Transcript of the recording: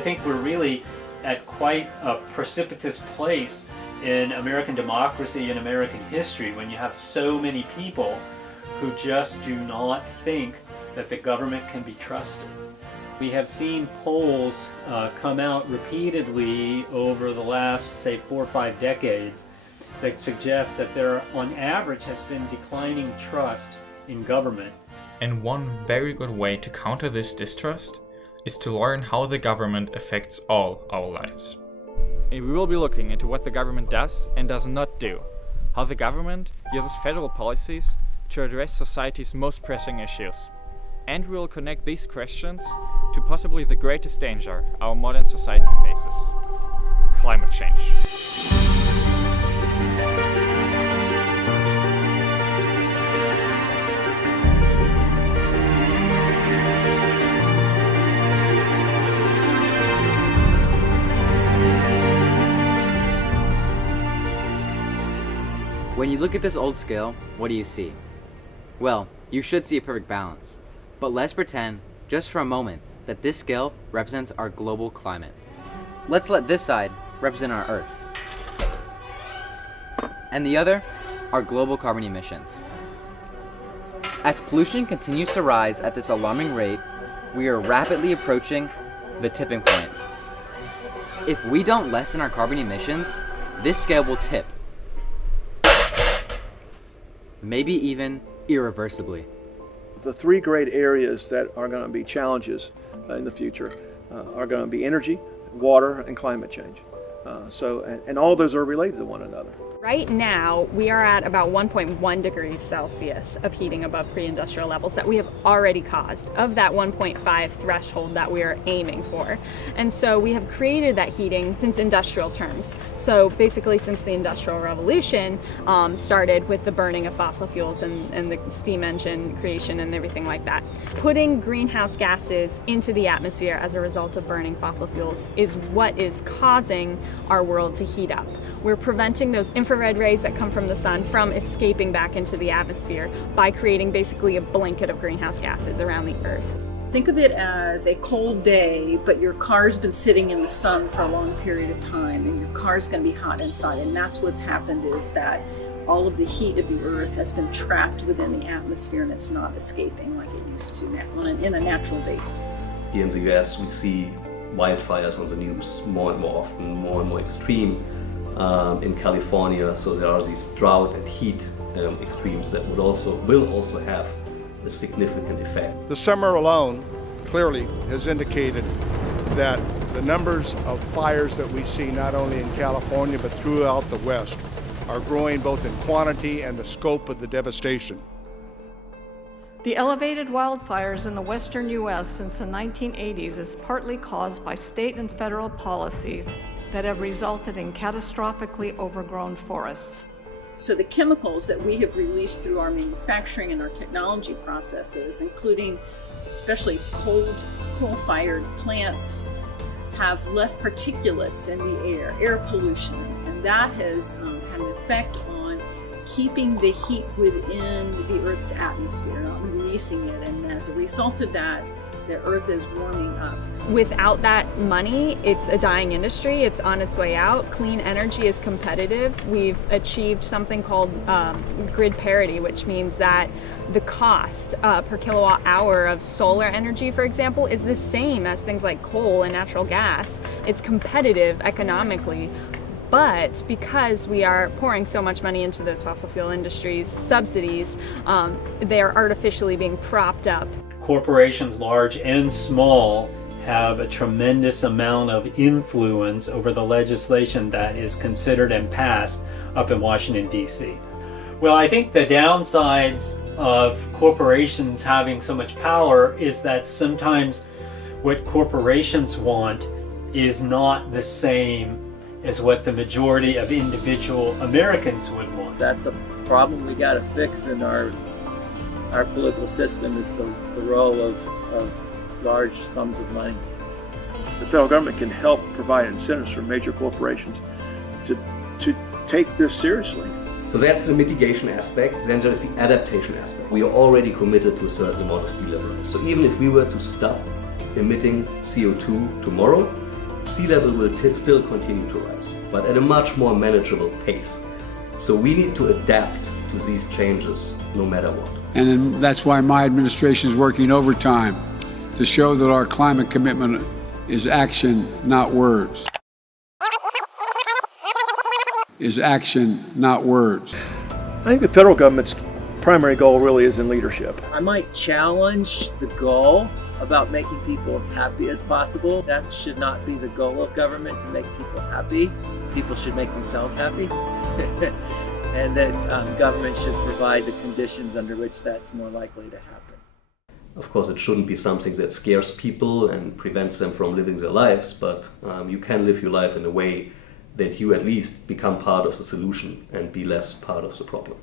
I think we're really at quite a precipitous place in American democracy and American history when you have so many people who just do not think that the government can be trusted. We have seen polls come out repeatedly over the last, say, 4 or 5 decades that suggest that there, on average, has been declining trust in government. And one very good way to counter this distrust is to learn how the government affects all our lives. And we will be looking into what the government does and does not do, how the government uses federal policies to address society's most pressing issues. And we will connect these questions to possibly the greatest danger our modern society faces: climate change. When you look at this old scale, what do you see? Well, you should see a perfect balance. But let's pretend, just for a moment, that this scale represents our global climate. Let's let this side represent our Earth. And the other, our global carbon emissions. As pollution continues to rise at this alarming rate, we are rapidly approaching the tipping point. If we don't lessen our carbon emissions, this scale will tip. Maybe even irreversibly. The 3 great areas that are going to be challenges in the future are going to be energy, water, and climate change. And all those are related to one another. Right now, we are at about 1.1 degrees Celsius of heating above pre-industrial levels that we have already caused, of that 1.5 threshold that we are aiming for. And so we have created that heating since industrial terms. So basically since the Industrial Revolution started with the burning of fossil fuels and the steam engine creation and everything like that. Putting greenhouse gases into the atmosphere as a result of burning fossil fuels is what is causing our world to heat up. We're preventing those infrared rays that come from the sun from escaping back into the atmosphere by creating basically a blanket of greenhouse gases around the Earth. Think of it as a cold day, but your car's been sitting in the sun for a long period of time, and your car's going to be hot inside. And that's what's happened, is that all of the heat of the Earth has been trapped within the atmosphere, and it's not escaping like it used to in a natural basis. Here in the US, we see wildfires on the news more and more often, more and more extreme. In California, so there are these drought and heat extremes that will also have a significant effect. The summer alone clearly has indicated that the numbers of fires that we see not only in California but throughout the West are growing both in quantity and the scope of the devastation. The elevated wildfires in the western U.S. since the 1980s is partly caused by state and federal policies that have resulted in catastrophically overgrown forests. So the chemicals that we have released through our manufacturing and our technology processes, including especially coal-fired plants, have left particulates in the air pollution, and that has had an effect on keeping the heat within the Earth's atmosphere, not releasing it, and as a result of that, the Earth is warming up. Without that money, it's a dying industry. It's on its way out. Clean energy is competitive. We've achieved something called grid parity, which means that the cost per kilowatt hour of solar energy, for example, is the same as things like coal and natural gas. It's competitive economically. But because we are pouring so much money into those fossil fuel industries, subsidies, they are artificially being propped up. Corporations large and small have a tremendous amount of influence over the legislation that is considered and passed up in Washington, D.C. Well, I think the downsides of corporations having so much power is that sometimes what corporations want is not the same as what the majority of individual Americans would want. That's a problem we got to fix in our political system, is the role of large sums of money. The federal government can help provide incentives for major corporations to take this seriously. So that's the mitigation aspect. Then there is the adaptation aspect. We are already committed to a certain amount of sea level rise. So even if we were to stop emitting CO2 tomorrow, sea level will still continue to rise, but at a much more manageable pace. So we need to adapt to these changes no matter what. And that's why my administration is working overtime to show that our climate commitment is action, not words. Is action, not words. I think the federal government's primary goal really is in leadership. I might challenge the goal about making people as happy as possible. That should not be the goal of government, to make people happy. People should make themselves happy. And then government should provide the conditions under which that's more likely to happen. Of course, it shouldn't be something that scares people and prevents them from living their lives, but you can live your life in a way that you at least become part of the solution and be less part of the problem.